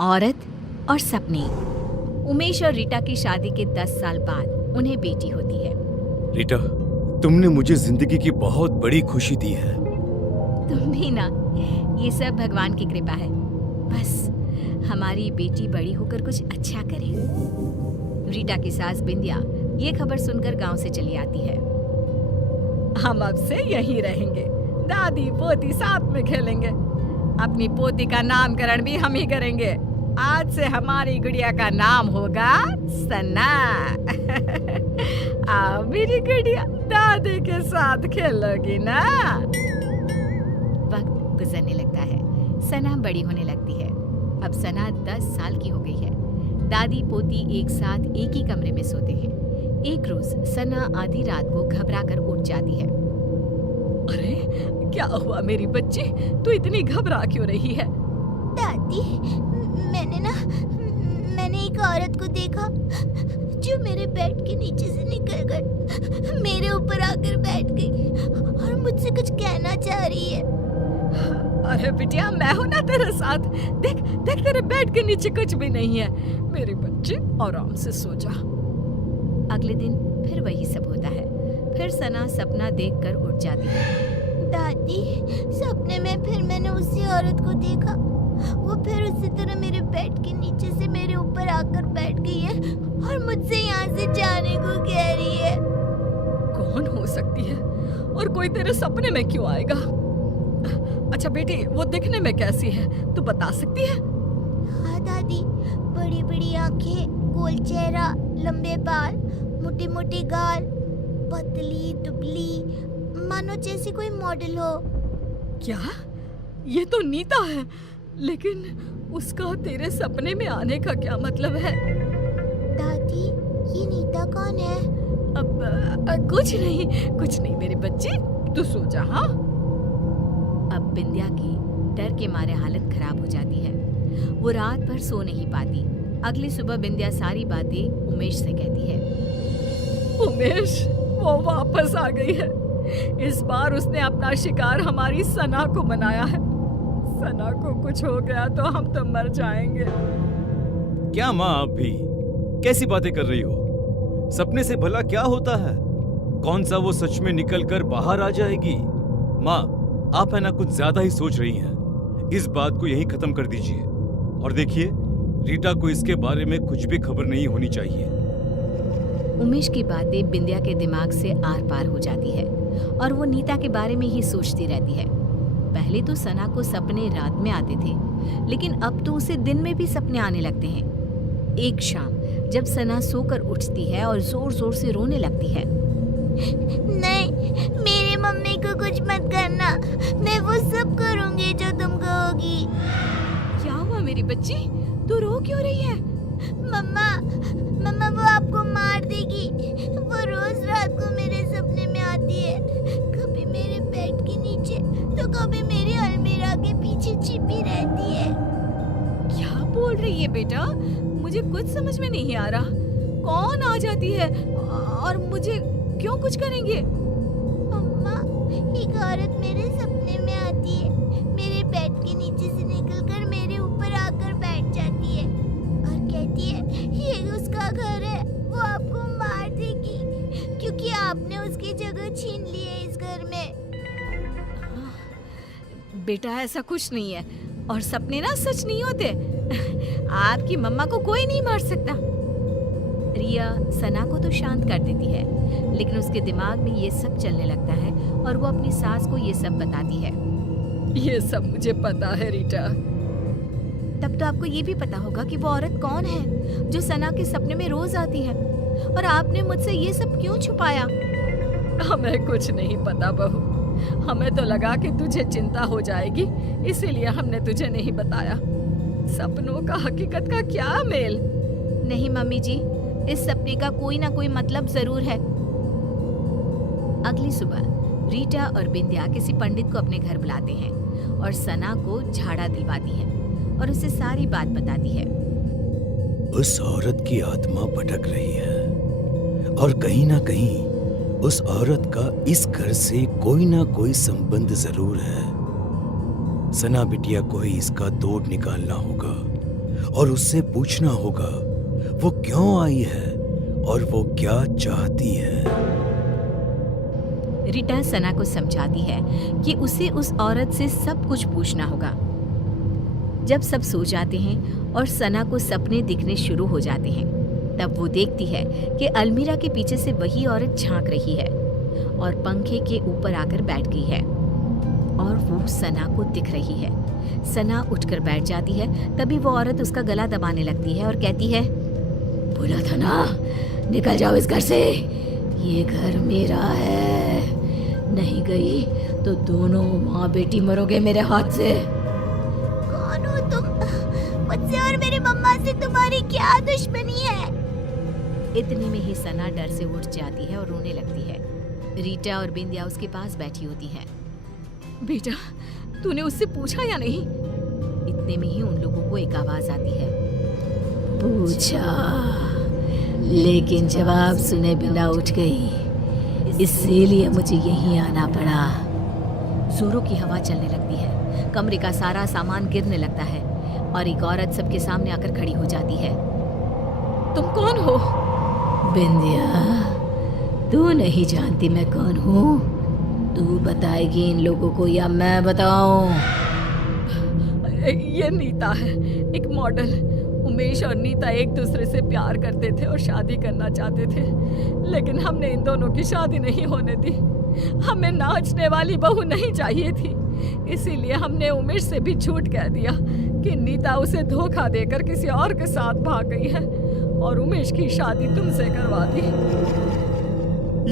औरत और सपने। उमेश और रीटा की शादी के 10 साल बाद उन्हें बेटी होती है। रीटा, तुमने मुझे जिंदगी की बहुत बड़ी खुशी दी है। तुम भी ना, ये सब भगवान की कृपा है। बस हमारी बेटी बड़ी होकर कुछ अच्छा करे। रीटा की सास बिंदिया ये खबर सुनकर गांव से चली आती है। हम अब से यहीं रहेंगे, दादी पोती साथ में खेलेंगे। अपनी पोती का नामकरण भी हम ही करेंगे। आज से हमारी गुड़िया का नाम होगा सना। आओ मेरी गुड़िया, दादी के साथ खेलोगी ना। वक्त गुजरने लगता है, सना बड़ी होने लगती है। अब सना 10 साल की हो गई है। दादी पोती एक साथ एक ही कमरे में सोते हैं। एक रोज सना आधी रात को घबराकर उठ जाती है। अरे क्या हुआ मेरी बच्ची, तू इतनी घबरा क्यों रही है? दादी, मैंने एक औरत को देखा जो मेरे बेड के नीचे से निकलकर मेरे ऊपर आकर बैठ गई और मुझसे कुछ कहना चाह रही है। अरे बिटिया, मैं हूं ना तेरे साथ। देख देख, तेरे बेड के नीचे कुछ भी नहीं है। मेरी बच्ची आराम से सो जा। अगले दिन फिर वही सब होता है। फिर सना सपना देखकर उठ जाती है। दादी, सपने में फिर मैंने उसी औरत को देखा। वो फिर उसी तरह मेरे बेड के नीचे से मेरे ऊपर आकर बैठ गई है और मुझसे यहाँ से जाने को कह रही है। कौन हो सकती है और कोई तेरे सपने में क्यों आएगा? अच्छा बेटी, वो दिखने में कैसी है, तू बता सकती है? हाँ दादी, बड़ी बड़ी आंखें, गोल चेहरा, लंबे बाल, मोटे मोटे गाल, पतली दुबली, मानो जैसे कोई मॉडल हो। क्या? ये तो नीता है, लेकिन उसका तेरे सपने में आने का क्या मतलब है? दादी, ये नीता कौन है? अब कुछ नहीं मेरी बच्ची, तू सो जा। हाँ। अब बिंदिया की डर के मारे हालत खराब हो जाती है। वो रात भर सो नहीं पाती। अगली सुबह बिंदिया सारी बातें उमेश से कहती है। उमेश, वो वापस आ गई है। इस बार उसने अपना शिकार हमारी सना को बनाया है। सना को कुछ हो गया तो हम तो मर जाएंगे। क्या माँ, आप भी कैसी बातें कर रही हो? सपने से भला क्या होता है? कौन सा वो सच में निकल कर बाहर आ जाएगी? माँ, आप है ना कुछ ज्यादा ही सोच रही हैं। इस बात को यहीं खत्म कर दीजिए और देखिए, रीटा को इसके बारे में कुछ भी खबर नहीं होनी चाहिए। उमेश की बातें बिंदिया के दिमाग से आर पार हो जाती है और वो नीता के बारे में ही सोचती रहती है। पहले तो सना को सपने रात में आते थे, लेकिन अब तो उसे दिन में भी सपने आने लगते हैं। एक शाम जब सना सोकर उठती है और जोर जोर से रोने लगती है। नहीं, मेरी मम्मी को कुछ मत करना, मैं वो सब करूंगी जो तुम कहोगी। क्या हुआ मेरी बच्ची, तू रो क्यों रही है? मम्मा वो आपको मार देगी। वो रोज रात को मेरे सपने में आती है, कभी मेरे बेड के नीचे तो कभी मेरी अलमीरा के पीछे छिपी रहती है। क्या बोल रही है बेटा? मुझे कुछ समझ में नहीं आ रहा। कौन आ जाती है और मुझे क्यों कुछ करेंगे? मम्मा, एक औरत मेरे सपने में आती है, मेरे बेड के नीचे से निकलकर मेरे ऊपर आकर बैठ जाती है और कहती है ये उसका घर है, वो आपको मार देगी क्योंकि आपने उसकी जगह छीन ली है इस घर में। बेटा, ऐसा कुछ नहीं है और सपने ना सच नहीं होते। आपकी मम्मा को कोई नहीं मार सकता। रिया सना को तो शांत कर देती है, लेकिन उसके दिमाग में ये सब चलने लगता है और वो अपनी सास को ये सब बताती है। ये सब मुझे पता है रीटा। तब तो आपको ये भी पता होगा कि वो औरत कौन है जो सना के सपने में रोज आती है, और आपने मुझसे ये सब क्यों छुपाया? हमें कुछ नहीं पता बहू, हमें तो लगा कि तुझे चिंता हो जाएगी, इसीलिए हमने तुझे नहीं बताया। सपनों का हकीकत का क्या मेल? नहीं मम्मी जी, इस सपने का कोई ना कोई मतलब जरूर है। अगली सुबह रीटा और बिंदिया किसी पंडित को अपने घर बुलाते हैं और सना को झाड़ा दिलवाती है और उसे सारी बात बताती है। उस औरत की आत्मा भटक रही है और कहीं ना कहीं उस औरत का इस घर से कोई ना कोई संबंध जरूर है। सना बिटिया को ही इसका तोड़ निकालना होगा और उससे पूछना होगा वो क्यों आई है और वो क्या चाहती है। रीटा सना को समझाती है कि उसे उस औरत से सब कुछ पूछना होगा। जब सब सो जाते हैं और सना को सपने दिखने शुरू हो जाते हैं, तब वो देखती है कि अलमीरा के पीछे से वही औरत झांक रही है और पंखे के ऊपर आकर बैठ गई है और वो सना को दिख रही है। सना उठकर बैठ जाती है। तभी वो औरत उसका गला दबाने लगती है और कहती है, बोला था ना, निकल जाओ इस घर से, ये घर मेरा है, नहीं गई तो दोनों माँ बेटी मरोगे मेरे हाथ से। कौन हो तुम? मुझसे और मेरी मम्मा से तुम्हारी क्या दुश्मनी है? इतने में ही सना डर से उठ जाती है और रोने लगती है। रीटा और बिंदिया उसके पास बैठी होती हैं। बेटा, तूने उससे पूछा या नहीं? इतने में ही उन लोगों को एक आवाज आती है, पूछा, लेकिन जवाब सुने बिना उठ गई, इसीलिए मुझे यहीं आना पड़ा। जोरों की हवा चलने लगती है, कमरे का सारा सामान गिरने लगता है और एक औरत सबके सामने आकर खड़ी हो जाती है। तुम कौन हो? बिंदिया, तू नहीं जानती मैं कौन हूँ? तू बताएगी इन लोगों को या मैं बताऊं? ये नीता है, एक मॉडल। उमेश और नीता एक दूसरे से प्यार करते थे और शादी करना चाहते थे, लेकिन हमने इन दोनों की शादी नहीं होने दी। हमें नाचने वाली बहू नहीं चाहिए थी, इसीलिए हमने उमेश से भी झूठ कह दिया कि नीता उसे धोखा देकर किसी और के साथ भाग गई है और उमेश की शादी तुमसे करवा दी।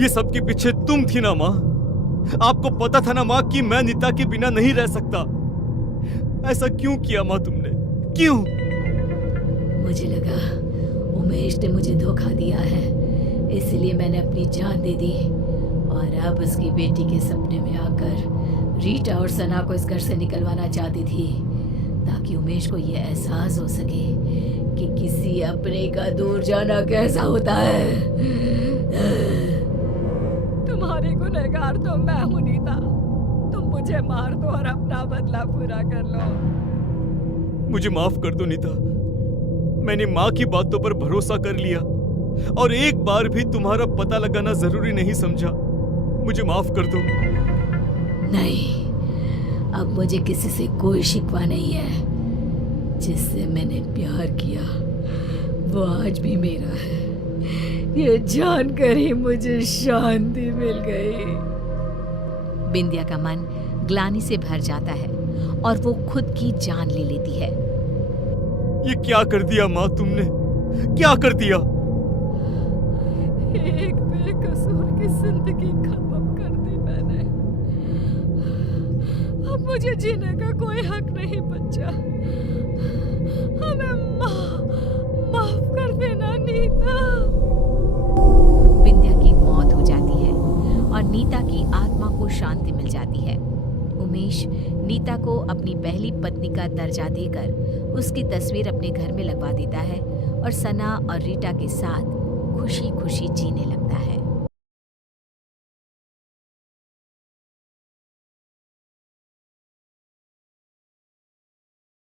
ये सब के पीछे तुम थी ना माँ? आपको पता था ना माँ कि मैं नीता के बिना नहीं रह सकता। ऐसा क्यों किया माँ तुमने? क्यों? मुझे लगा उमेश ने मुझे धोखा दिया है, इसलिए मैंने अपनी जान दे दी और अब उसकी बेटी के सपने में आकर रीटा और सना को इस घर से निकलवाना चाहती थी, ताकि उमेश को ये एहसास हो सके कि किसी अपने का दूर जाना कैसा होता है। तुम्हारी गुनहगार तो मैं हूँ नीता, तुम मुझे मार दो और अपना बदला पूरा कर लो। मुझे माफ कर दो नीता, मैंने माँ की बातों पर भरोसा कर लिया और एक बार भी तुम्हारा पता लगाना जरूरी नहीं समझा। मुझे माफ कर दो। नहीं, अब मुझे किसी से कोई शिकवा नहीं है। जिससे मैंने प्यार किया वो आज भी मेरा है। ये जानकर ही मुझे शांति मिल गई। बिंदिया का मन ग्लानि से भर जाता है और वो खुद की जान ले लेती है। ये क्या कर दिया माँ तुमने? क्या कर दिया? एक बेकसूर की जिंदगी खत्म कर दी मैंने। अब मुझे जीने का कोई हक नहीं बचा। हमें माफ कर देना नीता। बिंदिया की मौत हो जाती है और नीता की आत्मा को शांति मिल जाती है। उमेश नीता को अपनी पहली पत्नी का दर्जा देकर उसकी तस्वीर अपने घर में लगवा देता है और सना और रीटा के साथ खुशी खुशी जीने लगता है।